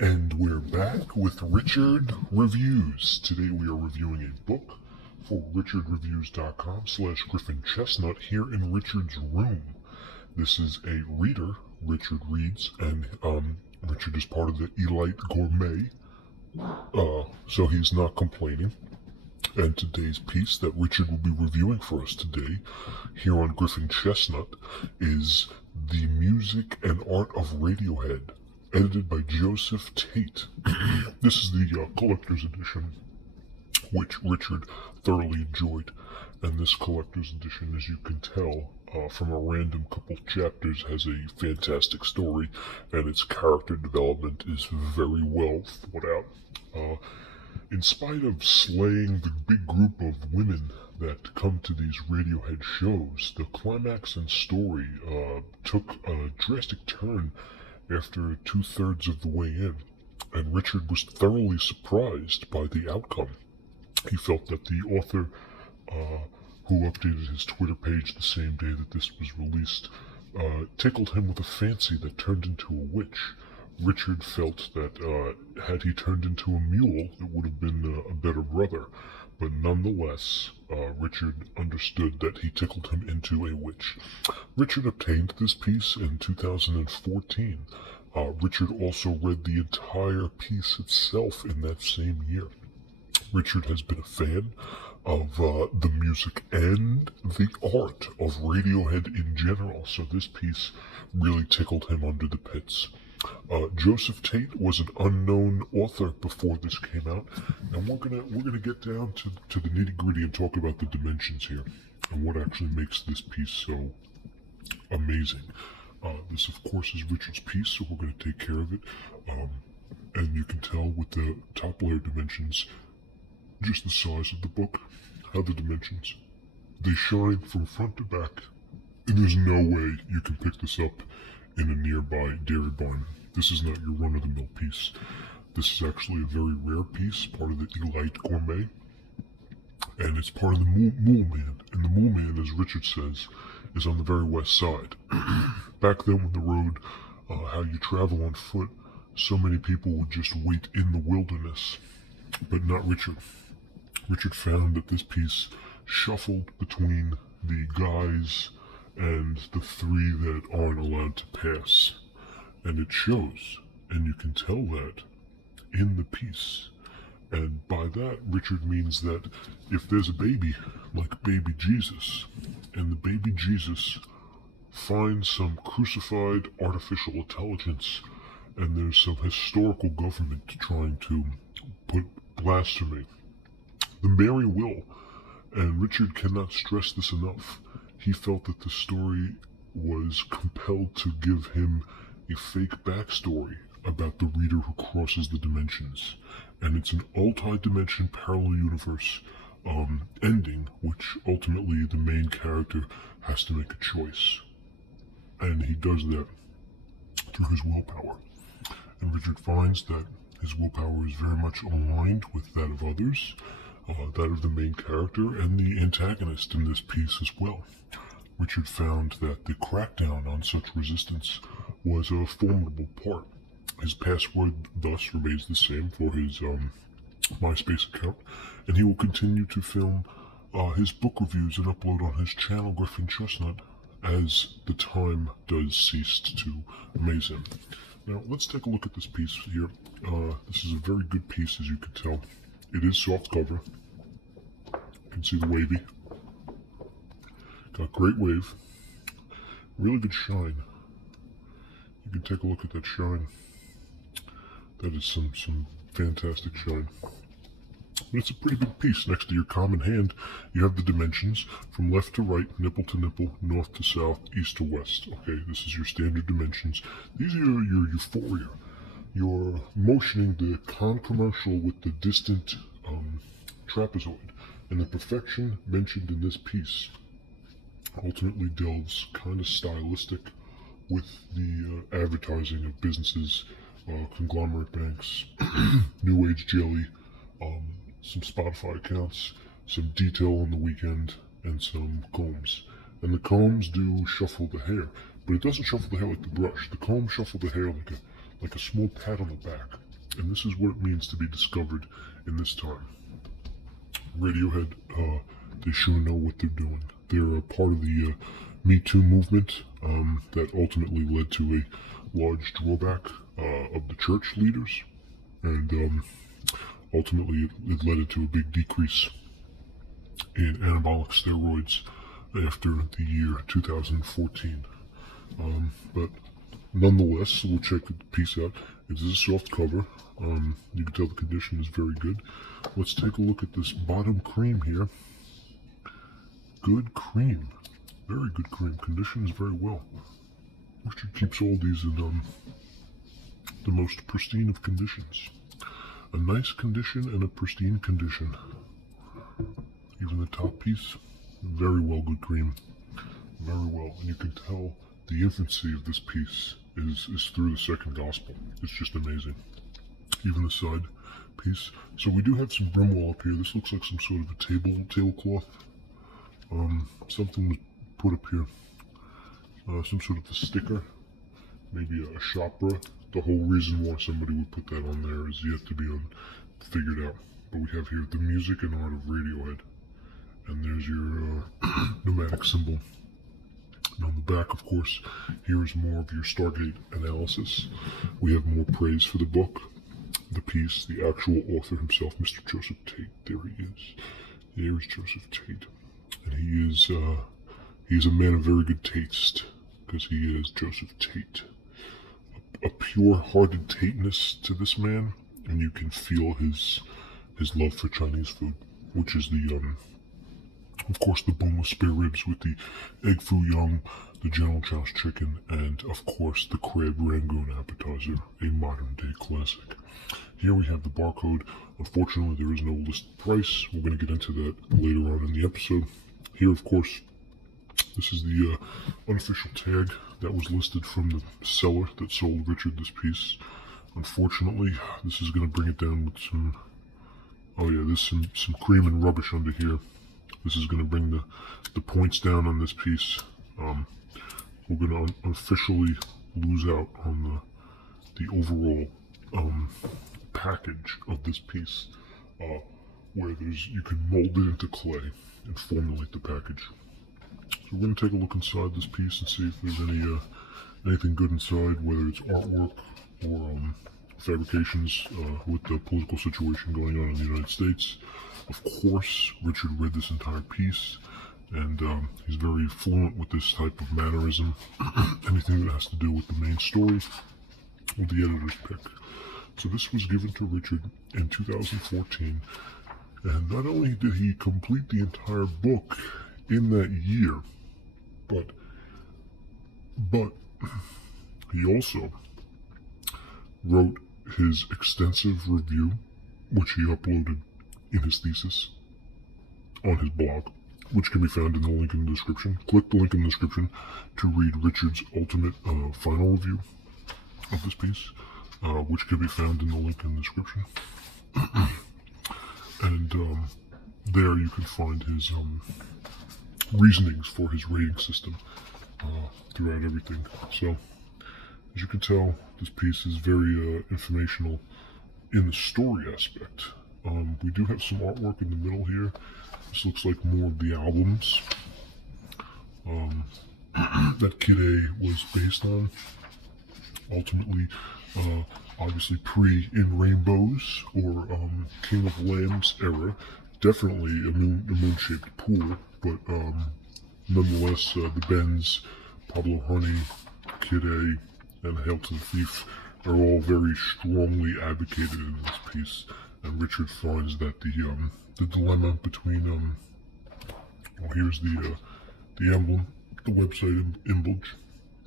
And we're back with Richard Reviews. Today we are reviewing a book for richardreviews.com/Griffin Chestnut here in Richard's room. This is a reader, Richard reads, and Richard is part of the Elite Gourmet, so he's not complaining. And today's piece that Richard will be reviewing for us today here on Griffin Chestnut is The Music and Art of Radiohead, edited by Joseph Tate. This is the collector's edition, which Richard thoroughly enjoyed. And this collector's edition, as you can tell from a random couple chapters, has a fantastic story, and its character development is very well thought out. In spite of slaying the big group of women that come to these Radiohead shows, the climax and story took a drastic turn after 2/3 of the way in, and Richard was thoroughly surprised by the outcome. He felt that the author, who updated his Twitter page the same day that this was released, tickled him with a fancy that turned into a witch. Richard felt that had he turned into a mule, it would have been a better brother. But nonetheless, Richard understood that he tickled him into a witch. Richard obtained this piece in 2014. Richard also read the entire piece itself in that same year. Richard has been a fan of the music and the art of Radiohead in general, so this piece really tickled him under the pits. Joseph Tate was an unknown author before this came out, and we're gonna get down to the nitty gritty and talk about the dimensions here and what actually makes this piece so amazing. This, of course, is Richard's piece, so we're gonna take care of it. And you can tell with the top layer dimensions, just the size of the book, how the dimensions, they shine from front to back, and there's no way you can pick this up in a nearby dairy barn. This is not your run-of-the-mill piece. This is actually a very rare piece, part of the Elite Gourmet, and it's part of the Mule Man. And the Mule Man, as Richard says, is on the very west side. Back then when the road, how you travel on foot, so many people would just wait in the wilderness, but not Richard. Richard found that this piece shuffled between the guys and the three that aren't allowed to pass. And it shows, and you can tell that in the piece. And by that, Richard means that if there's a baby, like baby Jesus, and the baby Jesus finds some crucified artificial intelligence, and there's some historical government trying to put blasphemy, the Mary will. And Richard cannot stress this enough. He felt that the story was compelled to give him a fake backstory about the reader who crosses the dimensions. And it's an multi-dimension parallel universe ending, which ultimately the main character has to make a choice. And he does that through his willpower. And Richard finds that his willpower is very much aligned with that of others, that of the main character and the antagonist in this piece as well. Richard found that the crackdown on such resistance was a formidable part. His password thus remains the same for his MySpace account, and he will continue to film his book reviews and upload on his channel Griffin Chestnut as the time does cease to amaze him. Now let's take a look at this piece here. This is a very good piece, as you can tell. It is soft cover. You can see the wavy. Got great wave. Really good shine. You can take a look at that shine. That is some fantastic shine. But it's a pretty big piece. Next to your common hand, you have the dimensions from left to right, nipple to nipple, north to south, east to west. Okay, this is your standard dimensions. These are your euphoria. You're motioning the con commercial with the distant trapezoid. And the perfection mentioned in this piece ultimately delves kind of stylistic with the advertising of businesses, conglomerate banks, New Age jelly, some Spotify accounts, some detail on the weekend, and some combs. And the combs do shuffle the hair, but it doesn't shuffle the hair like the brush. The combs shuffle the hair like a small pat on the back. And this is what it means to be discovered in this time. Radiohead, they sure know what they're doing. They're a part of the Me Too movement that ultimately led to a large drawback of the church leaders, and ultimately it led to a big decrease in anabolic steroids after the year 2014. But nonetheless, we'll check the piece out. It is a soft cover. You can tell the condition is very good. Let's take a look at this bottom cream here. Good cream. Very good cream. Conditions very well. Richard keeps all these in the most pristine of conditions. A nice condition and a pristine condition. Even the top piece, very well good cream. Very well. And you can tell the infancy of this piece is through the second gospel. It's just amazing. Even the side piece. So we do have some Brimwall up here. This looks like some sort of a tablecloth. Something was put up here. Some sort of a sticker. Maybe a chopra. The whole reason why somebody would put that on there is yet to be figured out. But we have here the music and art of Radiohead. And there's your pneumatic symbol. And on the back, of course, here is more of your Stargate analysis. We have more praise for the book, the piece, the actual author himself, Mr. Joseph Tate. There he is. There is Joseph Tate. And he is a man of very good taste, because he is Joseph Tate. A pure-hearted Tateness to this man, and you can feel his love for Chinese food, which is of course, the boneless spare ribs with the egg foo young, the General Tso's chicken, and of course the crab rangoon appetizer, a modern day classic. Here we have the barcode. Unfortunately, there is no listed price. We're going to get into that later on in the episode. Here, of course, this is the unofficial tag that was listed from the seller that sold Richard this piece. Unfortunately, this is going to bring it down with some, oh yeah, there's some cream and rubbish under here. This is going to bring the points down on this piece. We're going to unofficially lose out on the overall package of this piece, where you can mold it into clay and formulate the package. So we're going to take a look inside this piece and see if there's anything good inside, whether it's artwork or fabrications with the political situation going on in the United States. Of course, Richard read this entire piece, and he's very fluent with this type of mannerism. Anything that has to do with the main story, or the editor's pick. So this was given to Richard in 2014, and not only did he complete the entire book in that year, but he also wrote his extensive review, which he uploaded in his thesis on his blog, which can be found in the link in the description. Click the link in the description to read Richard's ultimate final review of this piece, which can be found in the link in the description. And there you can find his reasonings for his rating system throughout everything. So, as you can tell, this piece is very informational in the story aspect. We do have some artwork in the middle here. This looks like more of the albums that Kid A was based on. Ultimately, obviously pre-In Rainbows or King of Lambs era. Definitely a moon-shaped pool, but nonetheless, the Bends, Pablo Honey, Kid A, and Hail to the Thief are all very strongly advocated in this piece. And Richard finds that the dilemma between here's the emblem, the website image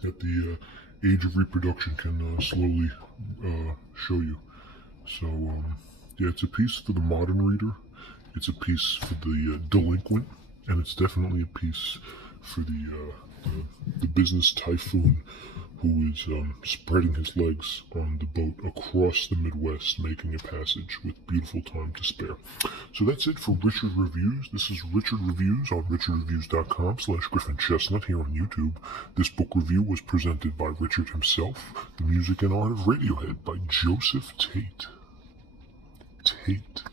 that the age of reproduction can slowly show you. So yeah, it's a piece for the modern reader, it's a piece for the delinquent, and it's definitely a piece for the business typhoon who is spreading his legs on the boat across the Midwest, making a passage with beautiful time to spare. So that's it for Richard Reviews. This is Richard Reviews on richardreviews.com/GriffinChestnut here on YouTube. This book review was presented by Richard himself. The music and art of Radiohead by Joseph Tate. Tate.